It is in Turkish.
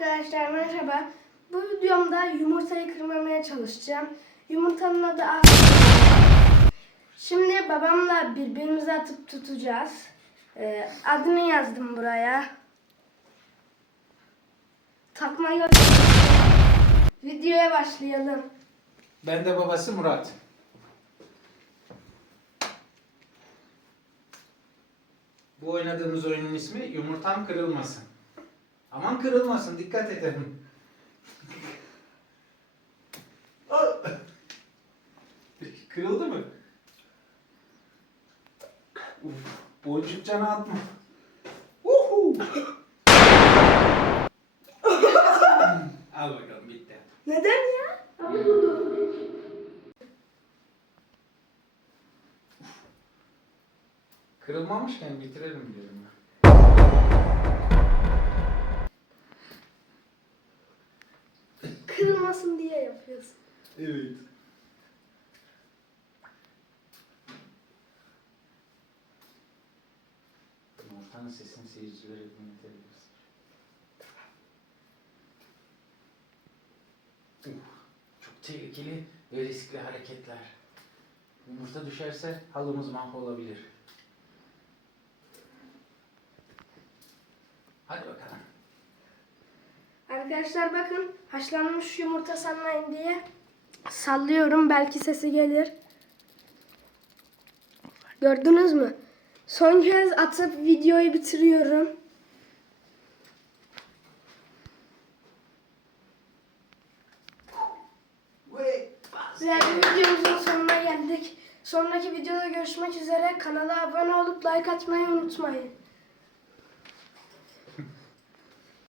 arkadaşlar merhaba. Bu videomda yumurtayı kırmamaya çalışacağım. Yumurtanın adı A. Şimdi babamla birbirimize atıp tutacağız. Ee, adını yazdım buraya. Takma yok. Videoya başlayalım. Ben de babası Murat. Bu oynadığımız oyunun ismi Yumurtam Kırılmasın. Aman kırılmasın, dikkat edelim. Kırıldı mı? Uf, boncuk cana atma. Uhu. Al bakalım bitti. Neden ya? Kırılmamışken bitirelim diyorum Kırılmasın diye yapıyorsun. Evet. Yumurtanın sesini seyircilere dinletebilirsin. Uh, çok tehlikeli ve riskli hareketler. Yumurta düşerse halımız mahvolabilir. Hadi bakalım. Arkadaşlar bakın haşlanmış yumurta sanmayın diye sallıyorum belki sesi gelir. Gördünüz mü? Son kez atıp videoyu bitiriyorum. Ve videomuzun sonuna geldik. Sonraki videoda görüşmek üzere. Kanala abone olup like atmayı unutmayın.